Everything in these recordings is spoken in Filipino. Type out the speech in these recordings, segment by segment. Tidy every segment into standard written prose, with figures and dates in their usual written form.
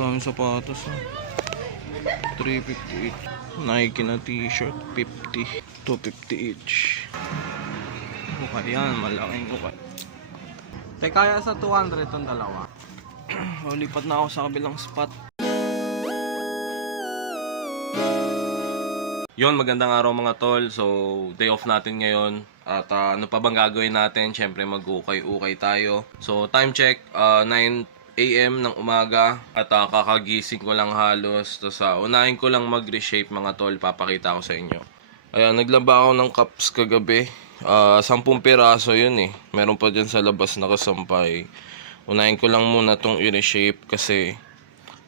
Daming sapatos ha. 350 each. Nike na t-shirt 50. 250 each. Ukay yan, malaking ukay. Teka, kaya sa 200 itong dalawa. Lipat na ako sa kabilang spot. Yon, magandang araw mga tol. So, day off natin ngayon. At ano pa bang gagawin natin? Siyempre mag-ukay-ukay tayo. So, time check, 9 AM ng umaga. At kakagising ko lang halos. Tapos unahin ko lang mag-reshape mga tol. Papakita ko sa inyo. Ayan, naglaba ako ng cups kagabi. 10 piraso yun eh. Meron pa dyan sa labas nakasampay. Unahin ko lang muna tong i-reshape kasi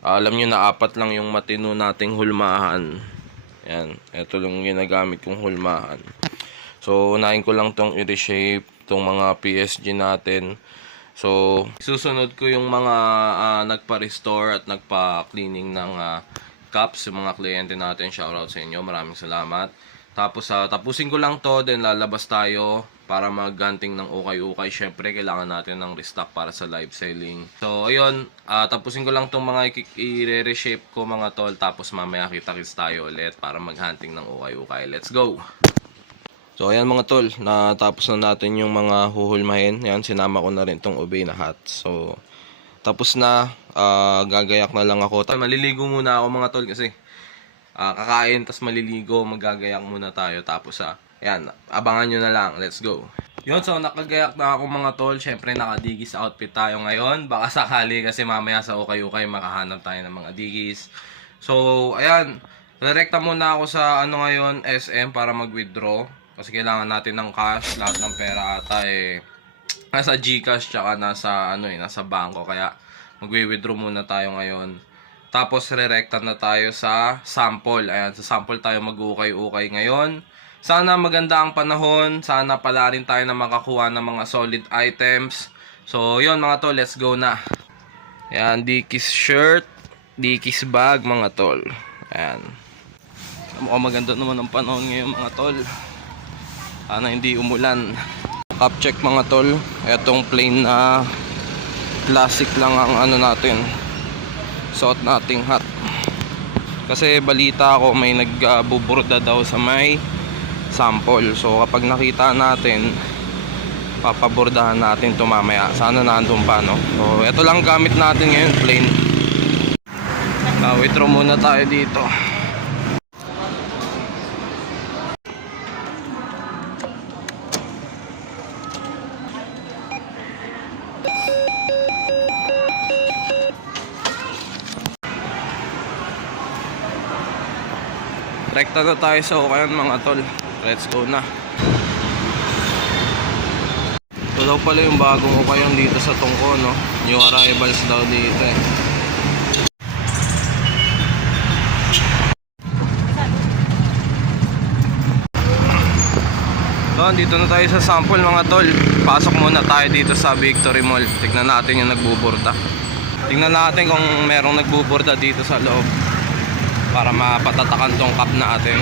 alam nyo na 4 lang yung matino nating hulmahan. Yan, ito lang ginagamit kong hulmahan. So, unahin ko lang tong i-reshape, tong mga PSG natin. So, susunod ko yung mga nagpa-restore at nagpa-cleaning ng cups, yung mga kliyente natin. Shoutout sa inyo, maraming salamat. Tapos, tapusin ko lang to, then lalabas tayo para mag-hunting ng ukay-ukay. Syempre, kailangan natin ng restock para sa live selling. So, ayun, tapusin ko lang tong mga i-reshape ko mga tol. Tapos, mamaya kita-kits tayo ulit para mag-hunting ng ukay-ukay. Let's go! So, ayan mga tol, natapos na natin yung mga huhulmahin. Ayan, sinama ko na rin tong ube na hat. So, tapos na, gagayak na lang ako. Maliligo muna ako mga tol kasi kakain, tas maliligo, magagayak muna tayo. Tapos ayan, abangan nyo na lang. Let's go. Yun, so nakagayak na ako mga tol. Syempre nakadigis outfit tayo ngayon. Baka sakali kasi mamaya sa ukay-ukay makahanap tayo ng mga digis. So, ayan, direkta muna ako sa ngayon, SM para mag-withdraw. Kasi kailangan natin ng cash. Lahat ng pera ata nasa GCash tsaka nasa nasa bangko. Kaya magwi-withdraw muna tayo ngayon. Tapos re-recta na tayo sa sample. Ayan, sa sample tayo mag-ukay-ukay ngayon. Sana maganda ang panahon. Sana pala rin tayo na makakuha ng mga solid items. So, yun mga tol, let's go na. Ayan, Dickies shirt, Dickies bag mga tol. Ayan. Mukhang maganda naman ang panahon ngayon mga tol. Sana hindi umulan. Cap check mga tol. Etong plain na classic lang ang natin. Suot nating hat. Kasi balita ako may nagbuburda daw sa may sample. So kapag nakita natin, papabordahan natin ito mamaya. Sana nandun pa, no? So ito lang gamit natin ngayon, plain. Withdraw muna tayo dito. Rekta na tayo sa ukayan mga tol. Let's go na. Ito daw pala yung bagong ukayan dito sa Tungko, no? New arrivals daw dito eh. So, dito na tayo sa sample mga tol. Pasok muna tayo dito sa Victory Mall. Tignan natin yung nagbuburda. Tignan natin kung merong nagbuburda dito sa loob para mapatatakan tong cup natin.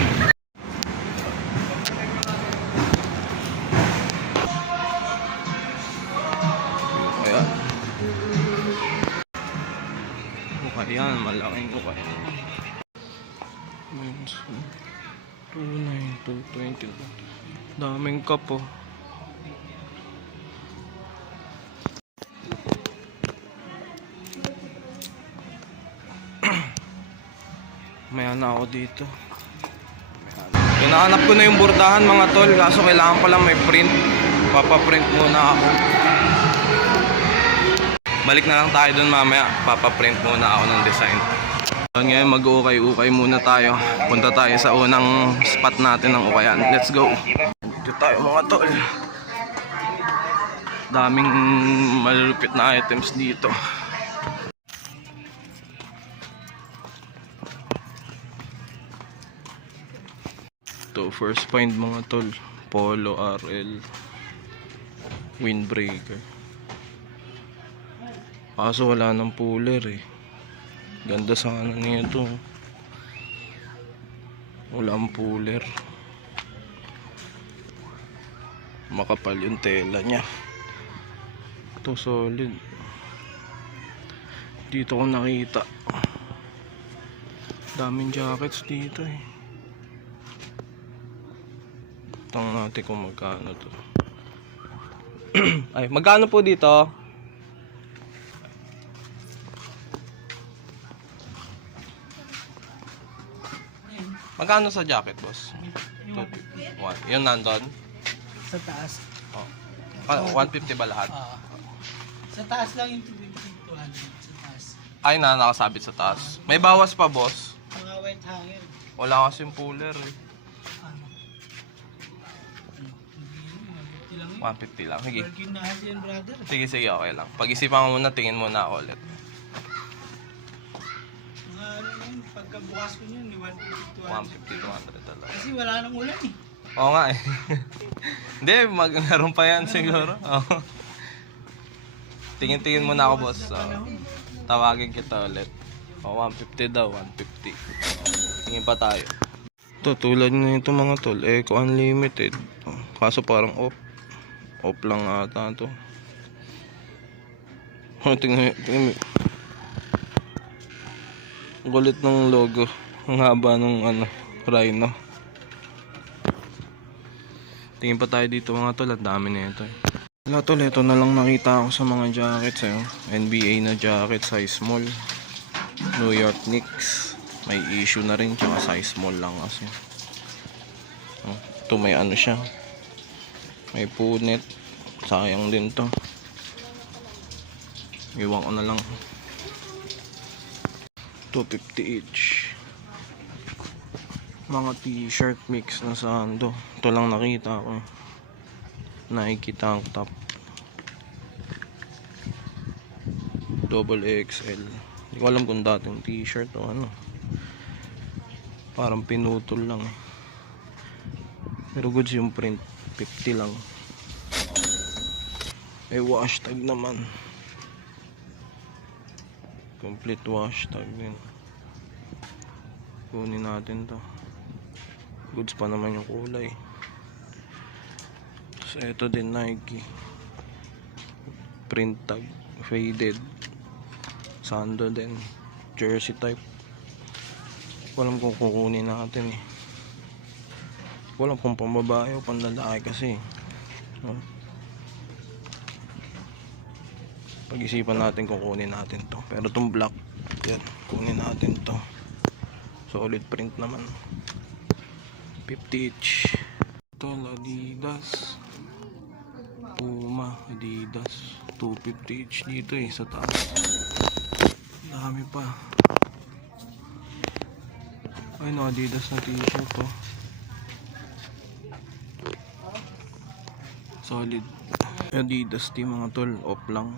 Ayan. Ukay yan, malaking ukay. 29220. Daming cup oh. Maya na ako dito. Hinahanap ko na yung burdahan mga tol. Kaso kailangan pala may print. Papaprint muna ako. Balik na lang tayo dun mamaya. Papaprint muna ako ng design. Ngayon mag-ukay-ukay muna tayo. Punta tayo sa unang spot natin ng ukayan. Let's go. Dito tayo mga tol. Daming malulupit na items dito. To first find mga tol, Polo RL windbreaker. Kaso wala ng puller eh. Ganda sana nito. Walang puller. Makapal yung tela niya. Ito solid. Dito ko nakita. Daming jackets dito eh. Tangnan natin kung magkano to. Ay, magkano po dito? Magkano sa jacket, boss? Yun nandun? Sa taas. Oh. 150 ba lahat? Sa taas lang yung 200 sa taas. Ay na, nakasabit sa taas. May bawas pa, boss? Mga white hanger. Wala kasing puller eh. Ano? Hindi lang yun. 150 lang. Sige. Working na kasi yan, brother. Sige, sige, okay lang. Pag-isipan ko muna, tingin muna ako ulit. Mga ano na yun, pagkabukas ko yun, 150, 150, 200 talaga. Kasi wala nang ulan eh. Oo nga eh. Hindi, meron pa yan siguro. Oo. Tingin-tingin muna ako, boss. Tawagin kita ulit. 150 daw, 150. Tingin pa tayo. Ito, tulad nito mga tol, Eco Unlimited. Kaso parang off. Off lang ata ito. Tingnan mo. Gulit ng logo. Ang haba ng Rhino. Tingin pa tayo dito mga tol, ang dami na ito eh. Wala tol, ito na lang nakita ako sa mga jackets eh. NBA na jacket, size small. New York Knicks. May issue na rin, tsaka size small lang kasi. Ito may ano siya. May punit. Sayang din to. Iwan ko na lang. 250 each. Mga t-shirt mix na sa ando. Ito lang nakita ko. Nike tank top. Double XL. Hindi ko alam kung dating t-shirt o ano. Parang pinutol lang eh. Pero goods yung print. 50 lang. May wash tag naman. Complete wash tag din. Kunin natin to. Goods pa naman yung kulay. So ito din Nike. Print tag. Faded. Sando din. Jersey type. Walang kung kukunin natin eh. Walang kung pambabae o panlalaki kasi. Pag-isipan natin kung kunin natin to. Pero itong black, yan, kunin natin to. Solid print naman. 50 each. Ito, Adidas. Puma, Adidas. 250 each dito eh, sa taas. Dami pa. Ay no, Adidas na t-shirt to. Solid. Adidas team mga tol, off lang.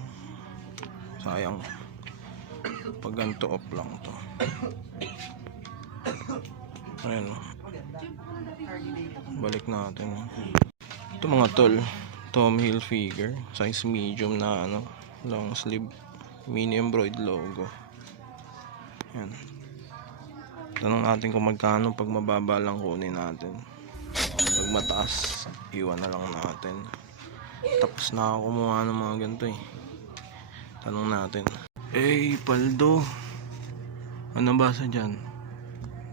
Sayang. Pag ganito off lang to. Ayan o. Balik natin. Ito mga tol, Tommy Hilfiger. Size medium na long sleeve. Mini embroidered logo. Ayan. Tanong natin kung magkano. Pag mababa lang kunin natin. Pag mataas, iwan na lang natin. Tapos na ako kumuha ng mga ganito eh. Tanong natin. Eh, paldo. Ano basa dyan?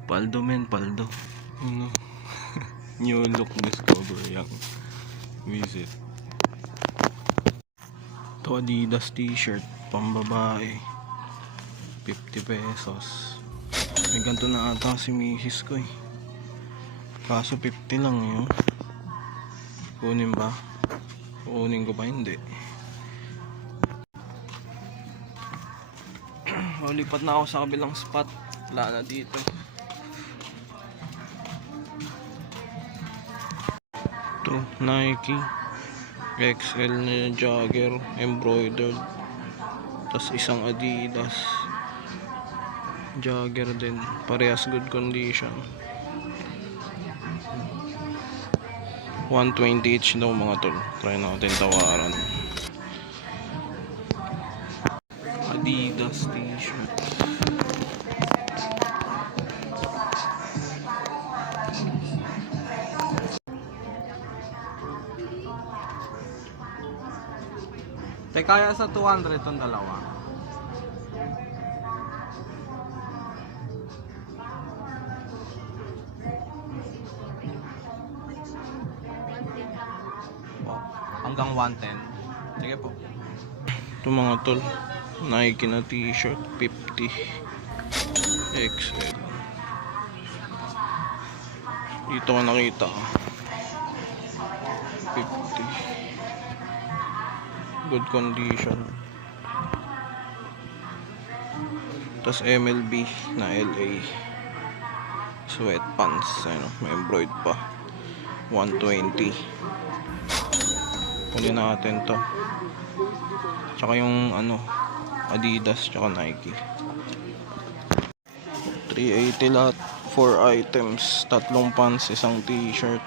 Paldo men, paldo. Ano? New look discover yung visit. Ito Adidas t-shirt. Pambabae. 50 pesos. May ganito na ata si misis ko eh. Kaso 50 lang yun. Kunin ba? Kunin ko pa hindi. Lipat na ako sa kabilang spot. Wala na dito. Ito, Nike XL na jogger, embroidered. Tapos isang Adidas jogger din. Parehas good condition. 120 each daw mga tol. Try natin tawaran. Adidas t-shirt. Kaya sa 200 itong dalawa. hanggang 110. Sige po. Ito mga tol, Nike na t-shirt, 50 XL. Dito ko nakita 50. Good condition. Tapos MLB na LA sweatpants, ano, may embroid pa, 120. Kunin natin to. Tsaka yung ano, Adidas tsaka Nike, 380 lahat. 4 items, 3 pants, 1 t-shirt,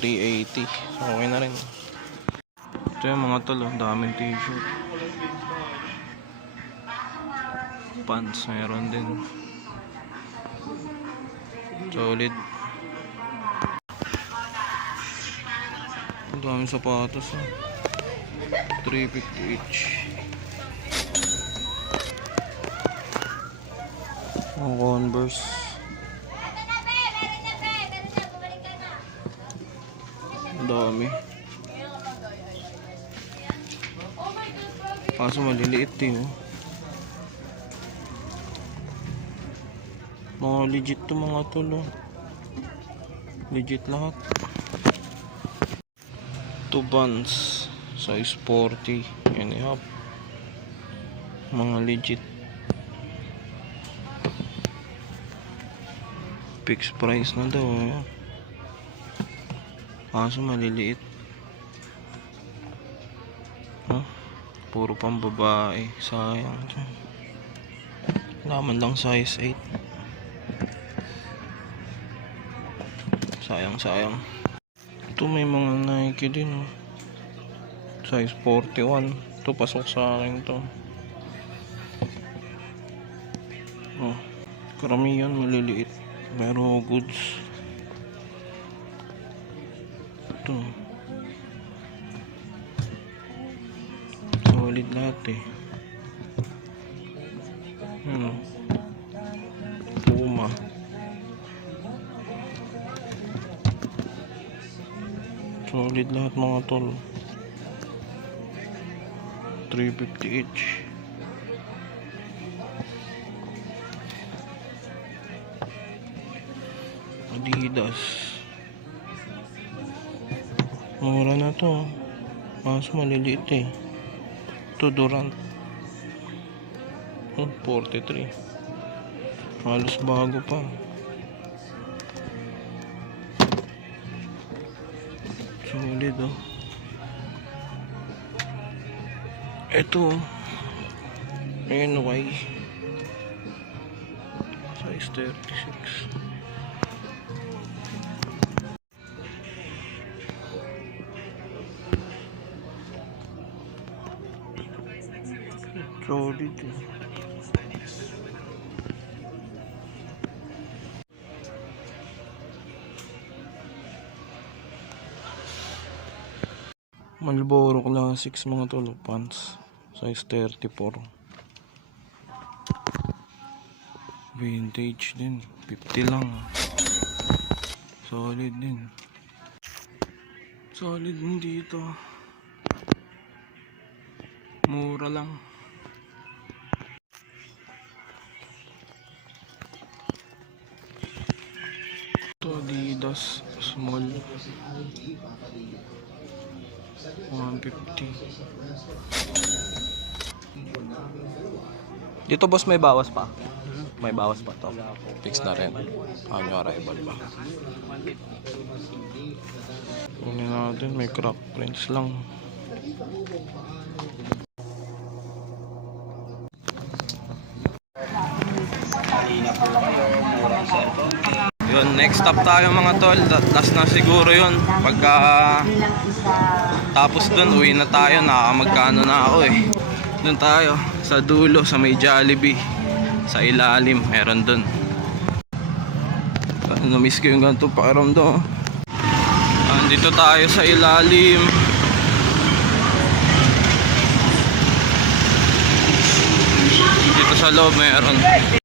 380. So okay na rin. Ito yung mga tol, daming t-shirt, pants mayroon din, solid. Ang daming sapatos, 350 each. Ang Converse, ang dami. Kaso maliliit din, oh. Mga legit to mga tol, oh. Legit lahat. 2 Vans size 40 and a half, mga legit. Fixed price na daw, oh. Kaso maliliit, huh? Puro pang babae, sayang. Laman lang size 8. Sayang. Ito may mga Nike din, oh. Size 41. Ito pasok sa akin to. Oh, karamihan maliliit. Pero goods. Ito. Solid lahat, eh. Puma. Solid lahat mga tol. 350 each. Adidas. Mura na to. Mas maliliit, eh. Ito Durant. 43. Halos bago pa. Solid, oh. Ito, NY size 36. Solid, eh. Marlboro Classics mga tol, pants size 34. Vintage din, 50 lang. Solid din. Solid din dito. Mura lang. Ito Adidas small, 150. Dito boss may bawas pa. May bawas pa to. Fix na rin. Ano arrival ba? Kunin natin, may crack prints lang. Yun, next stop tayo mga tol. Last na siguro yun. Pagka tapos dun, uwi na tayo. Nakamagkano na ako, eh. Dun tayo sa dulo, sa may Jollibee, sa ilalim, meron dun. Na-miss ko yung ganito pakiramdam. Andito tayo sa ilalim. Dito sa loob meron.